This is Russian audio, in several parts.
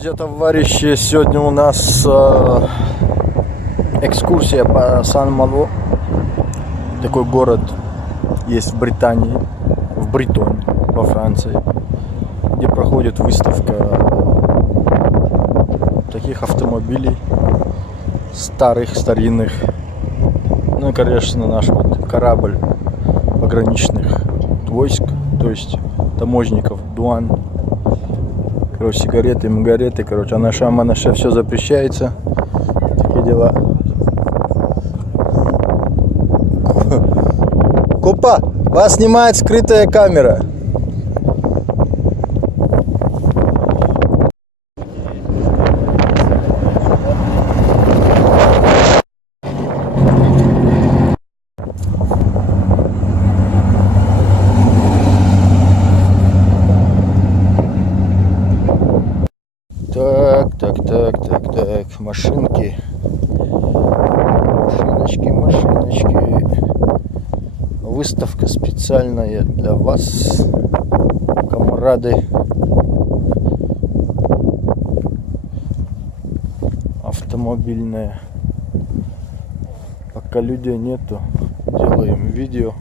Друзья, товарищи, сегодня у нас экскурсия по Сан-Мало. Такой город есть в Британии, в Бретонь, во Франции, где проходит выставка таких автомобилей старинных. Ну и, конечно, наш вот корабль пограничных войск, то есть таможенников, дуан. Короче, сигареты, магареты, короче, анаша, все запрещается. Такие дела. Копа, вас снимает скрытая камера. Так, машинки. Машиночки. Выставка специальная для вас, камрады. Автомобильная. Пока людей нету, делаем видео.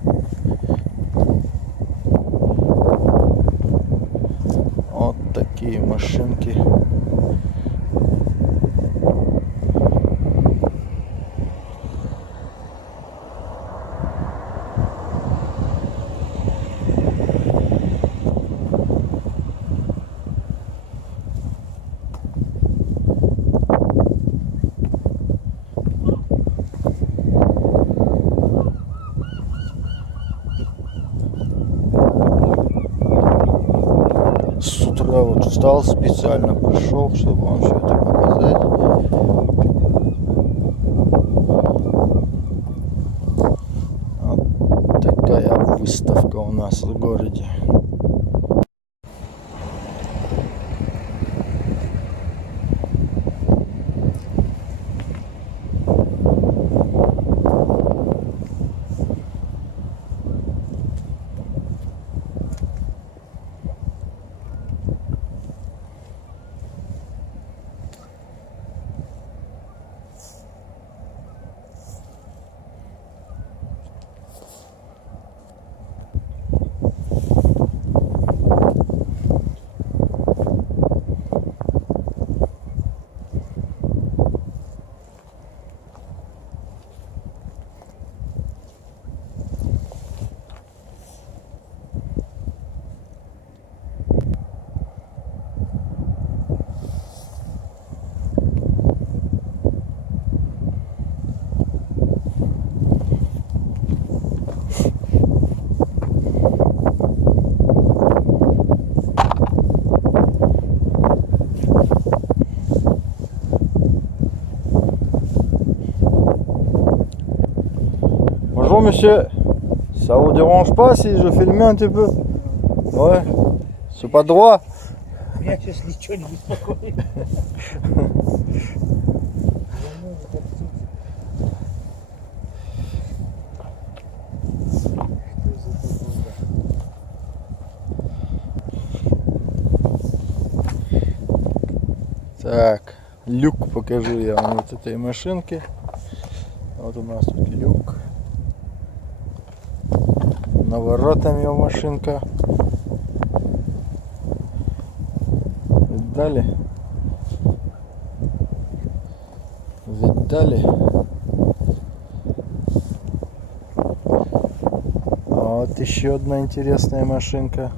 Вот такие машинки. С утра вот встал, специально пришел, чтобы вам все это показать. Вот такая выставка у нас в городе. Bonjour monsieur, ça vous dérange pas si je filme un petit peu? Ouais, c'est pas droit. Меня сейчас ничего не беспокоит. Так, люк покажу я вам вот этой машинки. Вот у нас тут люк. Наворотом его машинка. Видали? Вот еще одна интересная машинка.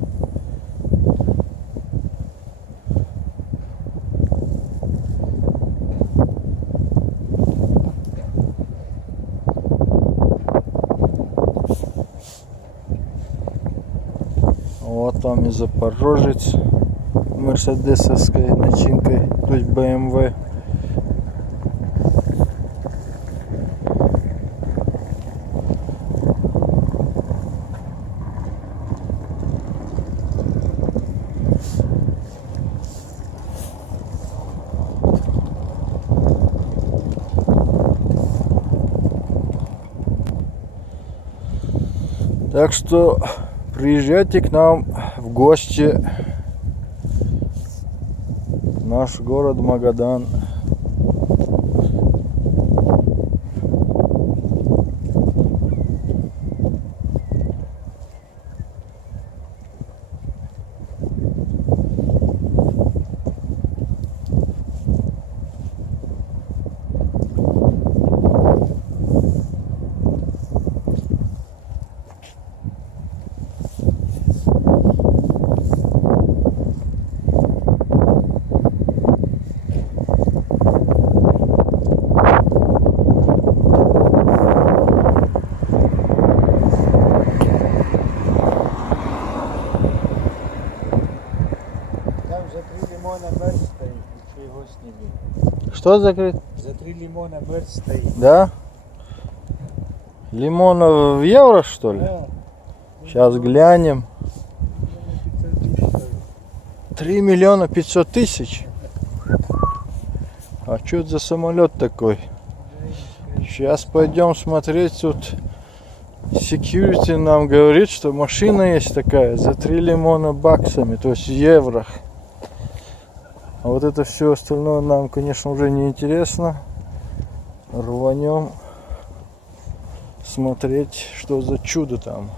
Вот там и Запорожец мерседесовской начинкой, то есть BMW. Так что приезжайте к нам в гости Наш город Магадан. Там за 3 лимона мерч стоит, еще его сними. Что закрыт? За 3 лимона мерч стоит. Да? Лимонов в евро, что ли? Да. Сейчас глянем. 500 000 стоит. 3 миллиона 500 тысяч. А что это за самолет такой? Сейчас пойдем смотреть. Тут security нам говорит, что машина есть такая за 3 лимона баксами, то есть в евро. А вот это все остальное нам, конечно, уже не интересно. Рванем смотреть, что за чудо там.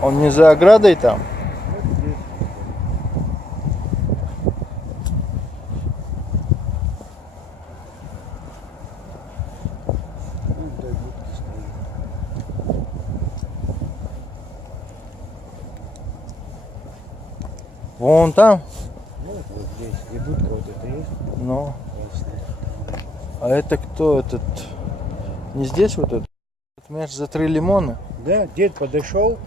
Он не за оградой там? Вот здесь. Ну, да, будки стоит. Вон там? Вот здесь. И будка вот это есть? Ну. Красная. А это кто этот? Не здесь вот этот? Это мяч за 3 лимона? Да, дед подошел.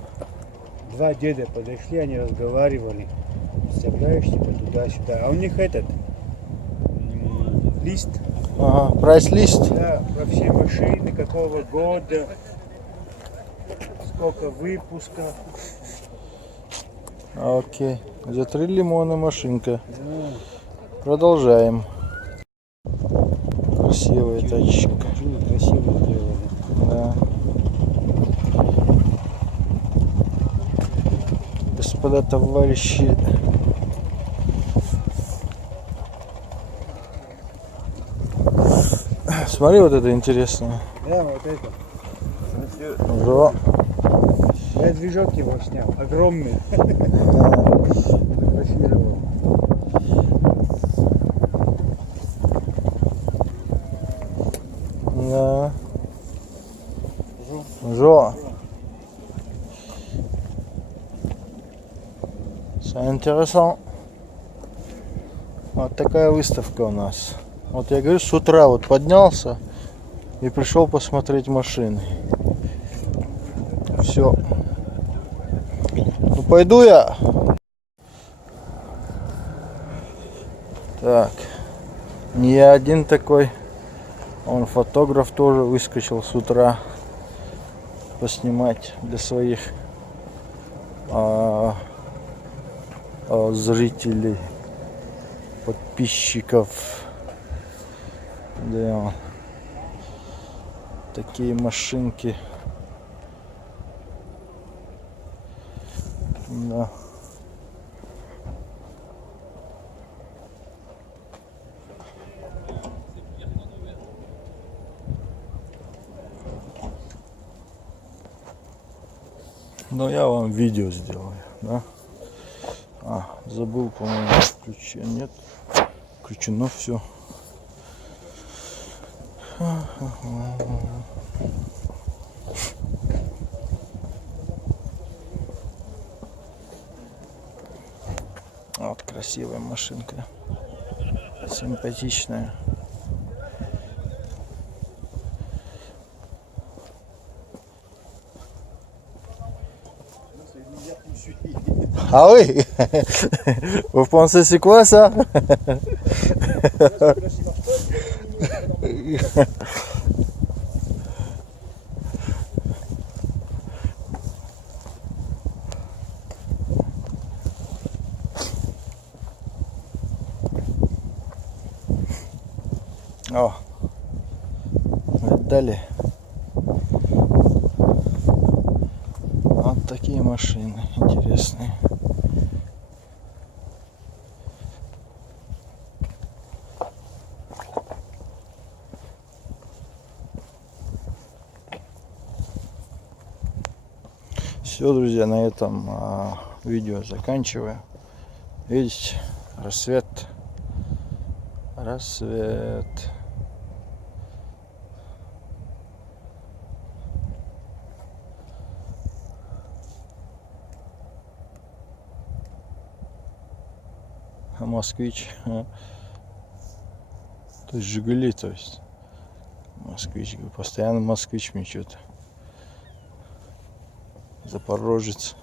Два деда подошли, они разговаривали. Представляешь, типа туда-сюда. А у них этот лист. Ага, прайс-лист. Да, про все машины, какого года, сколько выпуска. Окей. За 3 лимона машинка. Да. Продолжаем. Красивая тачка. Очень красиво сделали. Да. Господа товарищи. Смотри, вот это интересно. Да, вот это. Жо. Я движок его снял, огромный. Фотографировал. Да. Жо. C'est intéressant. Вот такая выставка у нас. Вот я говорю, с утра вот поднялся и пришел посмотреть машины. Все. Ну пойду я. Так. Не я один такой. Он фотограф тоже выскочил с утра поснимать для своих зрителей, подписчиков. Да. Такие машинки. Да. Но я вам видео сделаю, да? Забыл, по-моему, ключи. Нет, включено все. Вот красивая машинка, симпатичная. Ah oui. Vous pensez c'est quoi ça? О, видали? Вот такие машины интересные. Все, друзья, на этом видео заканчиваю. Видите, рассвет. Рассвет. А москвич. То есть Жигули, то есть. Москвич. Постоянно москвич мне что-то. Запорожец.